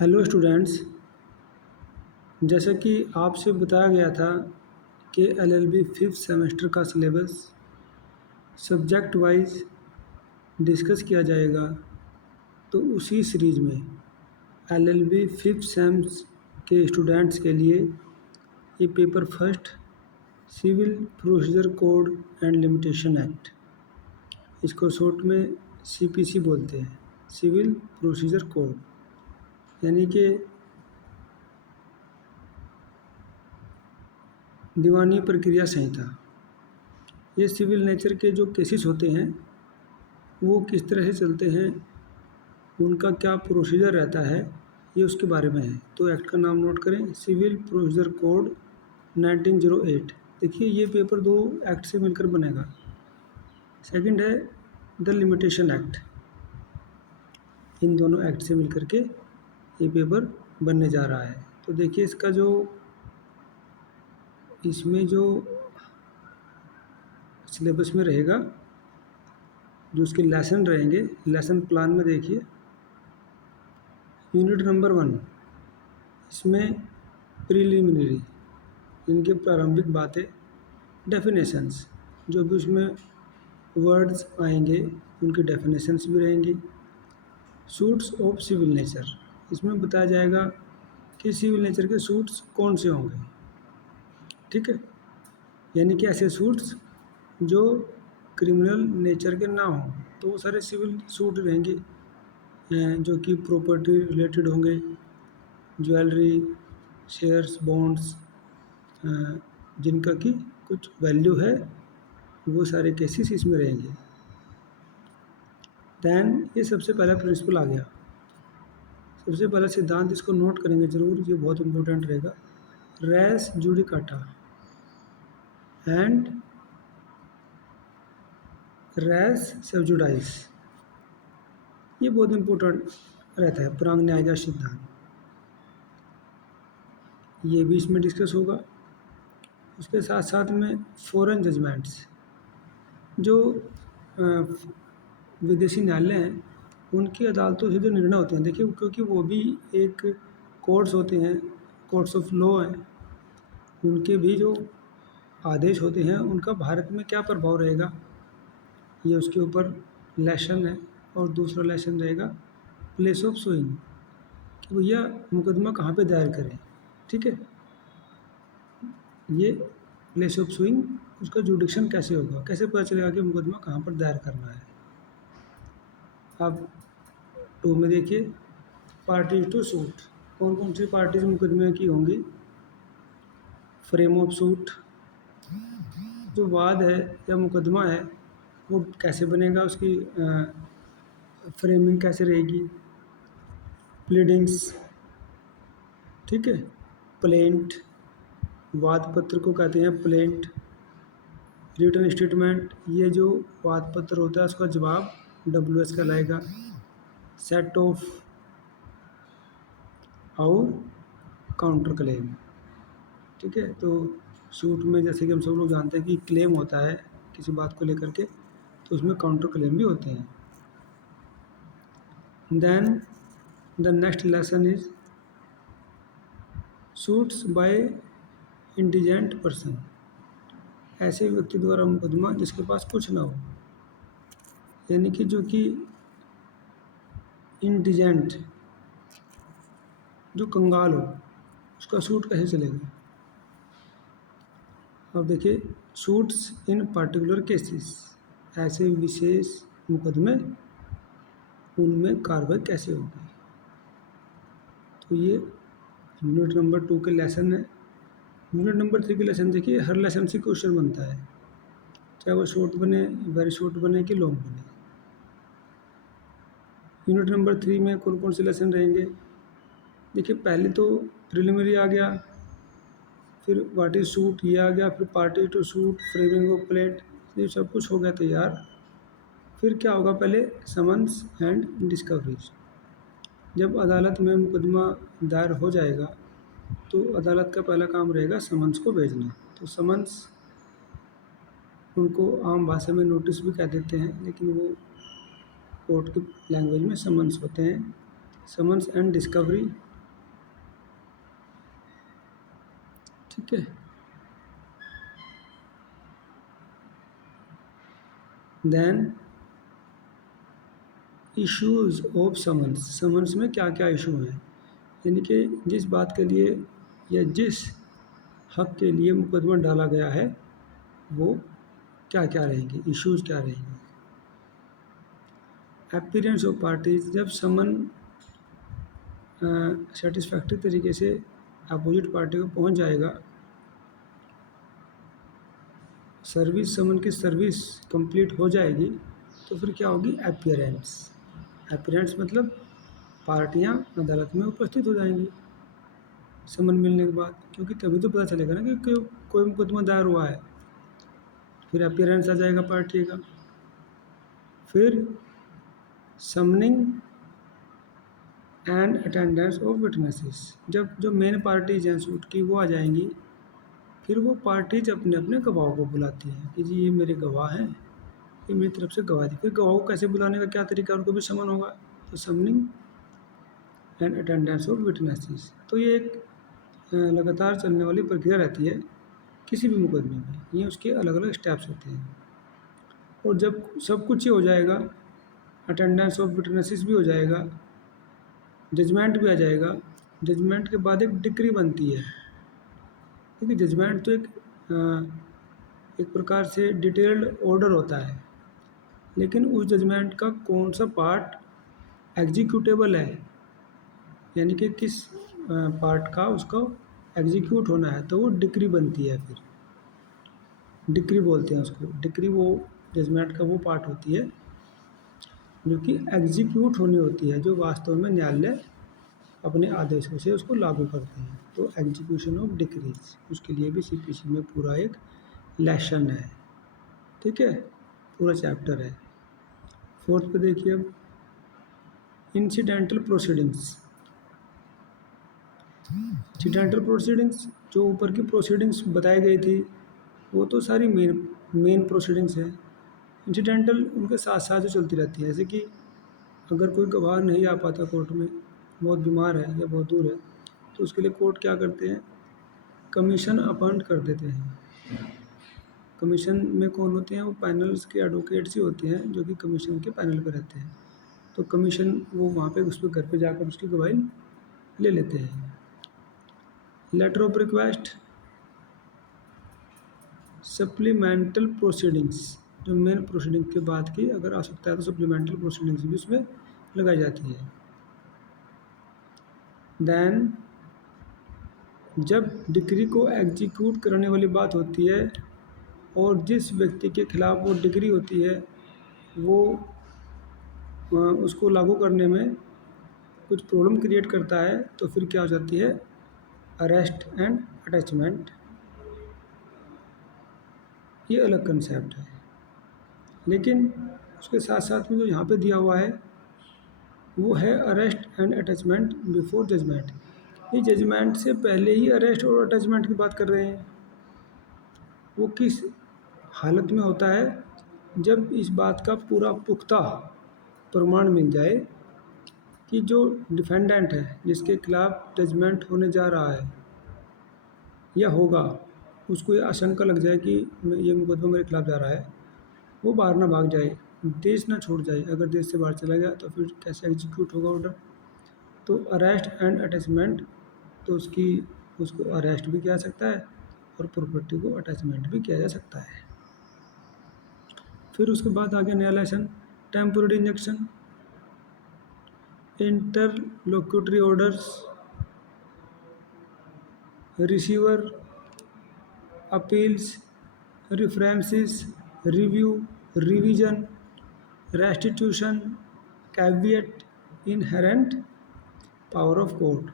Hello students. जैसा कि आपसे बताया गया था कि एलएलबी फिफ्थ सेमेस्टर का सिलेबस सब्जेक्ट वाइज डिस्कस किया जाएगा। तो उसी सीरीज़ में एलएलबी फिफ्थ सेम्स के स्टूडेंट्स के लिए ये paper first civil procedure code and limitation act, इसको शॉर्ट में सीपीसी बोलते हैं, सिविल प्रोसीजर कोड, यानी कि दीवानी प्रक्रिया संहिता। ये सिविल नेचर के जो केसेस होते हैं वो किस तरह से चलते हैं, उनका क्या प्रोसीजर रहता है, ये उसके बारे में है। तो एक्ट का नाम नोट करें, सिविल प्रोसीजर कोड 1908। देखिए ये पेपर दो एक्ट से मिलकर बनेगा। सेकंड है द लिमिटेशन एक्ट। इन दोनों एक्ट से मिलकर के ये पेपर बनने जा रहा है। तो देखिए इसमें जो सिलेबस में रहेगा, जो उसके लेसन रहेंगे, लेसन प्लान में देखिए यूनिट नंबर 1, इसमें प्रीलिमिनरी, इनके प्रारंभिक बातें, डेफिनेशंस, जो भी उसमें वर्ड्स आएंगे उनकी डेफिनेशंस भी रहेंगी। सूट्स ऑफ सिविल नेचर, इसमें बताया जाएगा कि सिविल नेचर के सूट्स कौन से होंगे, ठीक है, यानी कि ऐसे सूट्स जो क्रिमिनल नेचर के ना हों। तो वो सारे सिविल सूट रहेंगे जो कि प्रॉपर्टी रिलेटेड होंगे, ज्वेलरी, शेयर्स, बॉन्ड्स, जिनका कि कुछ वैल्यू है, वो सारे केसेस इसमें रहेंगे। दैन ये सबसे पहला प्रिंसिपल आ गया, सबसे पहला सिद्धांत, इसको नोट करेंगे ज़रूर, ये बहुत इम्पोर्टेंट रहेगा। रेस जुडिकाटा एंड रेस सबजुडाइस, ये बहुत इम्पोर्टेंट रहता है, प्रांग न्याय का सिद्धांत, ये भी इसमें डिस्कस होगा। उसके साथ साथ में फॉरेन जजमेंट्स, जो विदेशी न्यायालय हैं उनकी अदालतों से जो निर्णय होते हैं, देखिए क्योंकि वो भी एक कोर्ट्स होते हैं, कोर्ट्स ऑफ लॉ हैं, उनके भी जो आदेश होते हैं उनका भारत में क्या प्रभाव रहेगा, ये उसके ऊपर लेसन है। और दूसरा लेसन रहेगा प्लेस ऑफ सुइंग, कि भैया मुकदमा कहाँ पे दायर करें, ठीक है, ये प्लेस ऑफ सुइंग, उसका जुडिक्शन कैसे होगा, कैसे पता चलेगा कि मुकदमा कहाँ पर दायर करना है। अब 2 में देखिए पार्टीज टू सूट, कौन कौन सी पार्टीज मुकदमे की होंगी। फ्रेम ऑफ सूट, जो वाद है या मुकदमा है वो कैसे बनेगा, उसकी फ्रेमिंग कैसे रहेगी। प्लीडिंग्स, ठीक है, प्लेंट, वाद पत्र को कहते हैं प्लेंट। रिटन स्टेटमेंट, ये जो वाद पत्र होता है उसका जवाब WS कहलाएगा। सेट ऑफ और काउंटर क्लेम, ठीक है। तो सूट में जैसे कि हम सब लोग जानते हैं कि क्लेम होता है किसी बात को लेकर के, तो उसमें काउंटर क्लेम भी होते हैं। Then the next lesson is suits by indigent person, ऐसे व्यक्ति द्वारा मुकदमा जिसके पास कुछ ना हो, यानी कि जो कि इंडिजेंट, जो कंगाल हो, उसका सूट कैसे चलेगा। अब देखिए सूट्स इन पर्टिकुलर केसेस, ऐसे विशेष मुकदमे, उनमें कार्रवाई कैसे होगी। तो ये यूनिट नंबर 2 के लेसन है। यूनिट नंबर 3 के लेसन देखिए, हर लेसन से क्वेश्चन बनता है, चाहे वो शॉर्ट बने, वेरी शॉर्ट बने कि लॉन्ग बने। यूनिट नंबर 3 में कौन कौन से लेसन रहेंगे, देखिए पहले तो प्रिलिमिनरी आ गया, फिर व्हाट इज सूट ये आ गया, फिर party to suit, framing of plaint, ये सब कुछ हो गया तैयार। फिर क्या होगा, पहले समन्स एंड डिस्कवरीज। जब अदालत में मुकदमा दायर हो जाएगा तो अदालत का पहला काम रहेगा समन्स को भेजना। तो समन्स, उनको आम भाषा में नोटिस भी कह देते हैं, लेकिन वो कोर्ट की लैंग्वेज में समन्स होते हैं। समन्स एंड डिस्कवरी, ठीक है। Then issues of summons, summons में क्या क्या इशू हैं, यानी कि जिस बात के लिए या जिस हक के लिए मुकदमा डाला गया है वो क्या क्या रहेंगे, इश्यूज क्या रहेंगे। अपीयरेंस ऑफ पार्टीज, जब समन सेटिस्फैक्ट्री तरीके से अपोजिट पार्टी को पहुंच जाएगा, सर्विस समन की सर्विस कंप्लीट हो जाएगी, तो फिर क्या होगी, अपीयरेंस। अपीयरेंस मतलब पार्टियां अदालत में उपस्थित हो जाएंगी समन मिलने के बाद, क्योंकि तभी तो पता चलेगा ना कि कोई मुकदमा दायर हुआ है, फिर अपीयरेंस आ जाएगा पार्टी का। फिर summoning and attendance of witnesses, जब जो मेन पार्टीज हैं सूट की वो आ जाएंगी, फिर वो पार्टीज अपने अपने गवाहों को बुलाती हैं कि जी ये मेरे गवाह हैं, ये मेरी तरफ से गवाह दी। फिर गवाहों को कैसे बुलाने का क्या तरीका, उनको भी समन होगा, तो summoning and attendance of witnesses. तो ये एक लगातार चलने वाली प्रक्रिया रहती है किसी भी मुकदमे में, ये उसके अलग अलग स्टेप्स होते हैं। और जब सब कुछ ही हो जाएगा, अटेंडेंस ऑफ विटनेसेस भी हो जाएगा, जजमेंट भी आ जाएगा, जजमेंट के बाद एक डिक्री बनती है, क्योंकि जजमेंट तो एक प्रकार से डिटेल्ड ऑर्डर होता है, लेकिन उस जजमेंट का कौन सा पार्ट एग्जीक्यूटेबल है, यानी कि किस पार्ट का उसको एग्जीक्यूट होना है, तो वो डिक्री बनती है। फिर डिक्री बोलते हैं उसको, डिक्री वो जजमेंट का वो पार्ट होती है जो कि एग्जीक्यूट होनी होती है, जो वास्तव में न्यायालय अपने आदेशों से उसको लागू करते हैं। तो एग्जीक्यूशन ऑफ डिक्रीज, उसके लिए भी सीपीसी में पूरा एक लेसन है, ठीक है, पूरा चैप्टर है। फोर्थ पे देखिए अब, इंसिडेंटल प्रोसीडिंग्स। इंसिडेंटल प्रोसीडिंग्स, जो ऊपर की प्रोसीडिंग्स बताई गई थी वो तो सारी मेन प्रोसीडिंग्स हैं। इंसिडेंटल उनके साथ साथ जो चलती रहती है, जैसे कि अगर कोई गवाह नहीं आ पाता कोर्ट में, बहुत बीमार है या बहुत दूर है, तो उसके लिए कोर्ट क्या करते हैं, कमीशन अपॉइंट कर देते हैं। कमीशन में कौन होते हैं, वो पैनल्स के एडवोकेट्स ही होते हैं जो कि कमीशन के पैनल पे रहते हैं। तो कमीशन वो वहाँ पे उस पर घर पे जाकर उसकी गवाही ले लेते हैं। Letter of request, supplemental proceedings, जो मेन प्रोसीडिंग के बाद की अगर आवश्यकता है तो सप्लीमेंटल प्रोसीडिंग्स भी उसमें लगाई जाती है। देन जब डिक्री को एग्जीक्यूट कराने वाली बात होती है और जिस व्यक्ति के खिलाफ वो डिक्री होती है वो उसको लागू करने में कुछ प्रॉब्लम क्रिएट करता है, तो फिर क्या हो जाती है, अरेस्ट एंड अटैचमेंट। ये अलग कंसेप्ट है, लेकिन उसके साथ साथ में जो यहाँ पे दिया हुआ है वो है arrest and attachment before judgment. ये जजमेंट से पहले ही अरेस्ट और अटैचमेंट की बात कर रहे हैं। वो किस हालत में होता है, जब इस बात का पूरा पुख्ता प्रमाण मिल जाए कि जो डिफेंडेंट है जिसके खिलाफ जजमेंट होने जा रहा है या होगा, उसको ये आशंका लग जाए कि ये मुकदमा मेरे खिलाफ जा रहा है, वो बाहर ना भाग जाए, देश ना छोड़ जाए। अगर देश से बाहर चला गया तो फिर कैसे एग्जीक्यूट होगा ऑर्डर। तो अरेस्ट एंड अटैचमेंट, तो उसको अरेस्ट भी किया जा सकता है और प्रॉपर्टी को अटैचमेंट भी किया जा सकता है। फिर उसके बाद आ गया नया lesson, temporary injunction, interlocutory orders, receiver, appeals, references, review, revision, restitution, caveat, inherent power of court.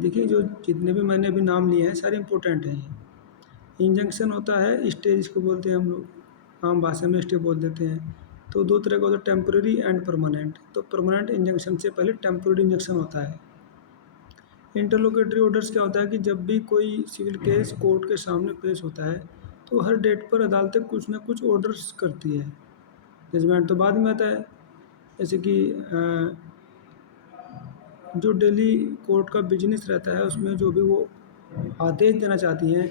देखिए जो जितने भी मैंने अभी नाम लिए हैं सारे इंपॉर्टेंट हैं। ये इंजंक्शन होता है, स्टे जिसको बोलते हैं हम लोग आम भाषा में स्टे बोल देते हैं। तो दो तरह का होता है, टेम्पररी एंड परमानेंट। तो परमानेंट इंजंक्शन से पहले टेम्पररी इंजंक्शन होता है। इंटरलोकेटरी ऑर्डर्स क्या होता है कि जब भी कोई सिविल केस कोर्ट के सामने पेश होता है तो हर डेट पर अदालतें कुछ ना कुछ ऑर्डर्स करती है, जजमेंट तो बाद में आता है। जैसे कि जो डेली कोर्ट का बिजनेस रहता है उसमें जो भी वो आदेश देना चाहती हैं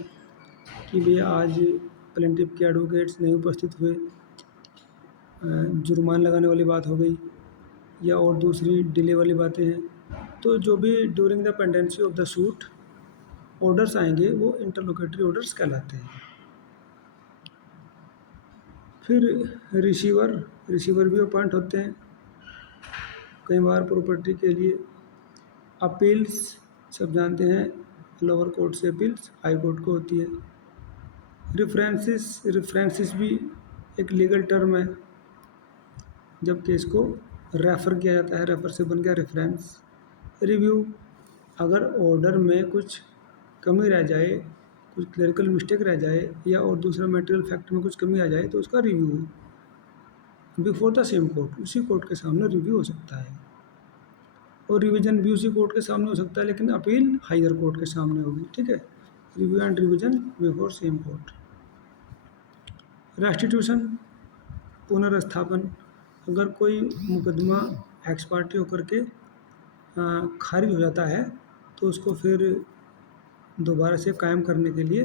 कि भैया आज प्लेंटिफ के एडवोकेट्स नहीं उपस्थित हुए, जुर्माना लगाने वाली बात हो गई, या और दूसरी डिले वाली बातें हैं। तो जो भी during the pendency of the suit orders आएंगे वो इंटरलोकेटरी ऑर्डर्स कहलाते हैं। फिर रिसीवर भी अपॉइंट होते हैं कई बार प्रॉपर्टी के लिए। अपील्स सब जानते हैं, लोअर कोर्ट से अपील्स हाई कोर्ट को होती है। रेफरेंसेस भी एक लीगल टर्म है, जब केस को रेफ़र किया जाता है, रेफ़र से बन गया रेफरेंस। रिव्यू, अगर ऑर्डर में कुछ कमी रह जाए, कुछ क्लरिकल मिस्टेक रह जाए, या और दूसरा मटेरियल फैक्ट में कुछ कमी आ जाए तो उसका review before the same court, उसी कोर्ट के सामने रिव्यू हो सकता है। और रिवीजन भी उसी कोर्ट के सामने हो सकता है, लेकिन अपील हायर कोर्ट के सामने होगी। ठीक है, review and revision before same court. Restitution, पुनर्स्थापन, अगर कोई मुकदमा एक्स पार्टी होकर के खारिज हो जाता है तो उसको फिर दोबारा से कायम करने के लिए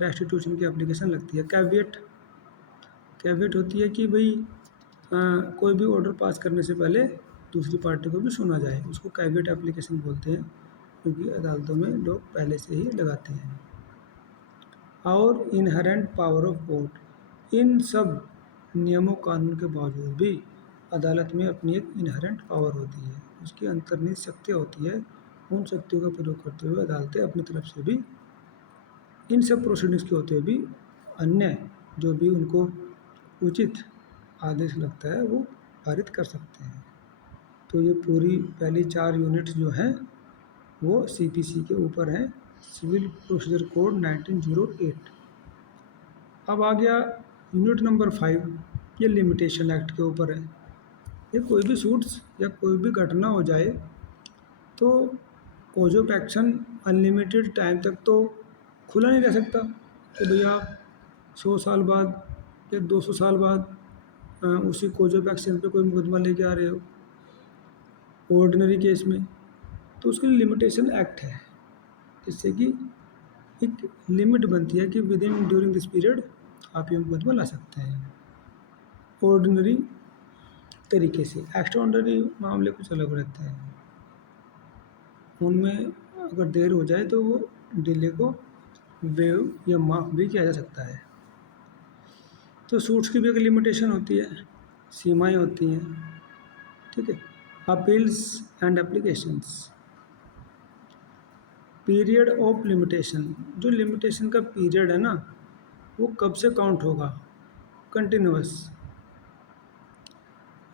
रेस्टिट्यूशन की एप्लीकेशन लगती है। कैविएट होती है कि भाई कोई भी ऑर्डर पास करने से पहले दूसरी पार्टी को भी सुना जाए, उसको कैविएट एप्लीकेशन बोलते हैं, क्योंकि अदालतों में लोग पहले से ही लगाते हैं। और इनहेरेंट पावर ऑफ कोर्ट, इन सब नियमों कानून के बावजूद भी अदालत में अपनी एक इनहेरेंट पावर होती है, उसकी अंतर्निहित शक्तियाँ होती है। उन शक्तियों का प्रयोग करते हुए अदालतें अपनी तरफ से भी इन सब प्रोसीडिंग्स के होते हुए भी अन्य जो भी उनको उचित आदेश लगता है वो पारित कर सकते हैं। तो ये पूरी पहली 4 यूनिट्स जो हैं वो सीपीसी के ऊपर हैं, सिविल प्रोसीजर कोड 1908। अब आ गया यूनिट नंबर 5, ये लिमिटेशन एक्ट के ऊपर है। ये कोई भी सूट्स या कोई भी घटना हो जाए तो cause of action unlimited time तक तो खुला नहीं रह सकता कि भैया आप 100 साल बाद या 200 साल बाद उसी कोज ऑफ एक्शन पे कोई मुकदमा लेके आ रहे हो ऑर्डिनरी केस में। तो उसके लिए लिमिटेशन एक्ट है, जिससे कि एक लिमिट बनती है कि with in during this period आप ये मुकदमा ला सकते हैं ऑर्डिनरी तरीके से। एक्स्ट्रा ऑर्डिनरी मामले कुछ अलग रहते हैं, उनमें अगर देर हो जाए तो वो डिले को वेव या माफ भी किया जा सकता है। तो सूट्स की भी एक लिमिटेशन होती है, सीमाएं होती हैं। ठीक है, appeals and applications. Period of limitation, जो लिमिटेशन का पीरियड है ना वो कब से काउंट होगा, continuous,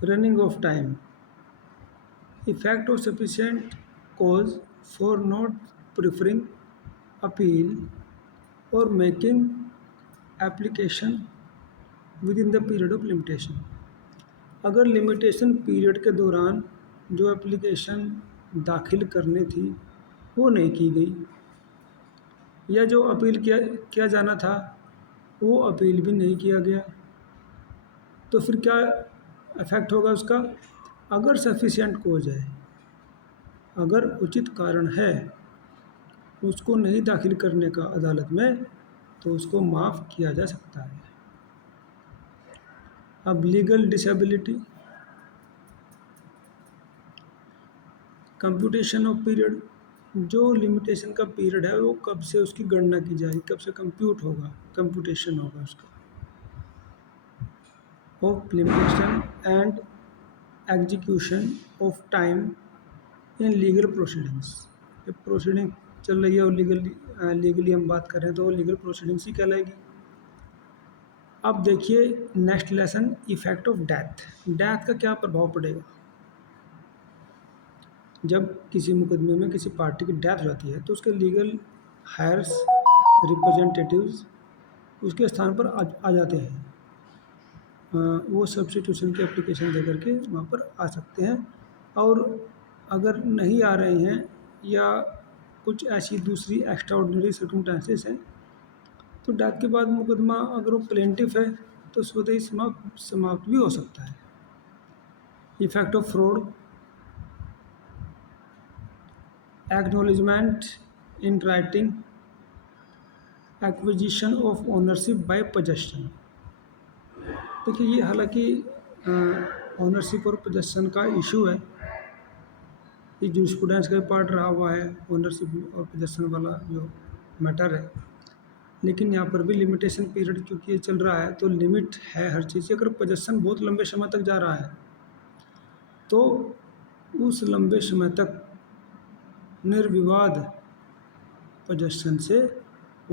running of time, effect of sufficient cause for not preferring appeal और making application within the period of limitation. अगर लिमिटेशन पीरियड के दौरान जो एप्लीकेशन दाखिल करनी थी वो नहीं की गई, या जो अपील किया जाना था वो अपील भी नहीं किया गया, तो फिर क्या इफेक्ट होगा उसका। अगर सफिशिएंट कॉज है, अगर उचित कारण है उसको नहीं दाखिल करने का अदालत में, तो उसको माफ़ किया जा सकता है। अब legal disability, computation of period, जो लिमिटेशन का पीरियड है वो कब से उसकी गणना की जाएगी, कब से कंप्यूट होगा, कंप्यूटेशन होगा उसका। Of limitation and execution of time in legal proceedings. जब प्रोसीडिंग चल रही है और लीगली हम बात कर रहे हैं तो वो लीगल प्रोसीडिंग्स ही कहलाएगी। अब देखिए next lesson, effect of death. Death का क्या प्रभाव पड़ेगा। जब किसी मुकदमे में किसी पार्टी की डेथ हो जाती है तो उसके लीगल हायर्स रिप्रेजेंटेटिव्स उसके स्थान पर आ जाते हैं। वो सब्स्टिट्यूशन की एप्लीकेशन दे करके वहाँ पर आ सकते हैं, और अगर नहीं आ रहे हैं या कुछ ऐसी दूसरी एक्स्ट्रा ऑर्डिनरी सर्कमस्टेंसेस हैं तो डेथ के बाद मुकदमा अगर वो प्लेंटिफ है तो स्वतः ही समाप्त भी हो सकता है। Effect of fraud, acknowledgement in writing acquisition of ownership by possession. देखिए ये हालांकि ओनरशिप और पोजेशन का इशू है, ये जूरिस्प्रूडेंस का पार्ट रहा हुआ है, ओनरशिप और पोजेशन वाला जो मैटर है। लेकिन यहाँ पर भी लिमिटेशन पीरियड क्योंकि ये चल रहा है तो लिमिट है हर चीज़ की। अगर पोजेशन बहुत लंबे समय तक जा रहा है तो उस लंबे समय तक निर्विवाद पोजेशन से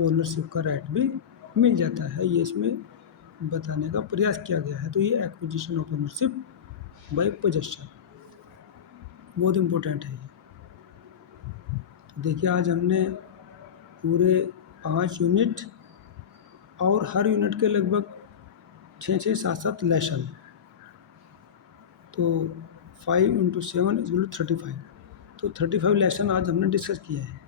ओनरशिप का राइट भी मिल जाता है, ये इसमें बताने का प्रयास किया गया है। तो ये acquisition of ownership by possession बहुत इम्पोर्टेंट है ये। तो देखिए आज हमने पूरे 5 यूनिट और हर यूनिट के लगभग 6-6, 7-7 लेसन, तो 5 × 7 = 35। तो 35 लेसन आज हमने डिस्कस किया है।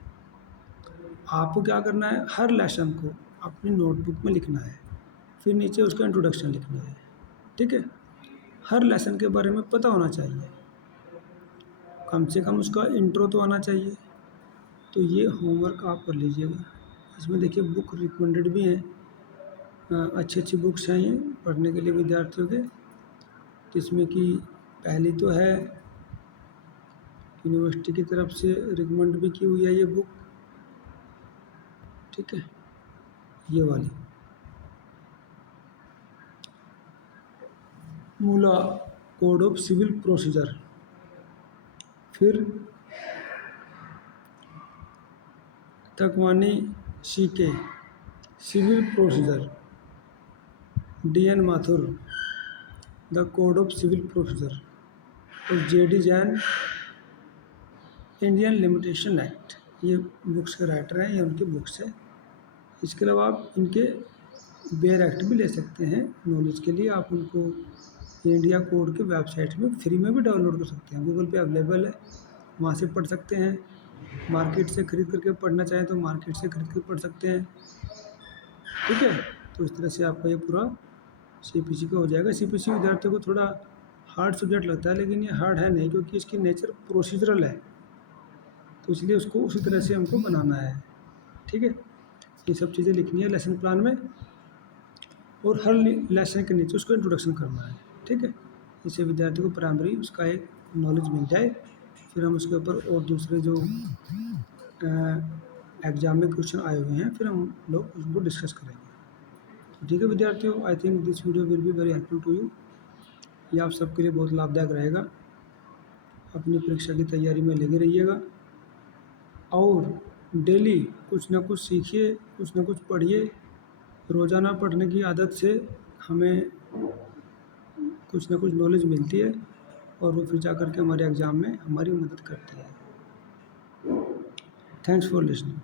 आपको क्या करना है, हर लेसन को अपनी नोटबुक में लिखना है, फिर नीचे उसका इंट्रोडक्शन लिखना है। ठीक है, हर लेसन के बारे में पता होना चाहिए, कम से कम उसका इंट्रो तो आना चाहिए। तो ये होमवर्क आप कर लीजिएगा। इसमें देखिए बुक रिकमेंडेड भी हैं, अच्छी अच्छी बुक्स हैं ये पढ़ने के लिए विद्यार्थियों के। जिसमें कि पहली तो है यूनिवर्सिटी की तरफ से रिकमेंड भी की हुई है ये बुक, ठीक है, ये वाली Mulla code of civil procedure. फिर Takwani C K civil procedure, DN Mathur the code of civil procedure, और JD Jain Indian limitation act. ये बुक्स के राइटर हैं, ये उनकी बुक्स है। इसके अलावा आप इनके बेयर एक्ट भी ले सकते हैं नॉलेज के लिए। आप उनको इंडिया कोड के वेबसाइट में फ्री में भी डाउनलोड कर सकते हैं, गूगल पे अवेलेबल है, वहाँ से पढ़ सकते हैं। मार्केट से खरीद करके पढ़ना चाहें तो मार्केट से खरीद कर पढ़ सकते हैं। ठीक है, तो इस तरह से आपका ये पूरा CPC का हो जाएगा। CPC विद्यार्थियों को थोड़ा हार्ड सब्जेक्ट लगता है, लेकिन ये हार्ड है नहीं, क्योंकि इसकी नेचर प्रोसीजरल है, तो इसलिए उसको उसी तरह से हमको बनाना है। ठीक है, ये सब चीज़ें लिखनी है लेसन प्लान में, और हर लेसन के नीचे उसको इंट्रोडक्शन करना है। ठीक है, इससे विद्यार्थी को प्राइमरी उसका एक नॉलेज मिल जाए, फिर हम उसके ऊपर और दूसरे जो एग्जाम में क्वेश्चन आए हुए हैं फिर हम लोग उसको डिस्कस करेंगे। तो ठीक है विद्यार्थियों, I think this video will be very helpful to you. ये आप सबके लिए बहुत लाभदायक रहेगा। अपनी परीक्षा की तैयारी में लगे रहिएगा और डेली कुछ ना कुछ सीखिए, कुछ ना कुछ पढ़िए। रोज़ाना पढ़ने की आदत से हमें कुछ ना कुछ नॉलेज मिलती है, और वो फिर जा कर के हमारे एग्ज़ाम में हमारी मदद करती है। Thanks for listening.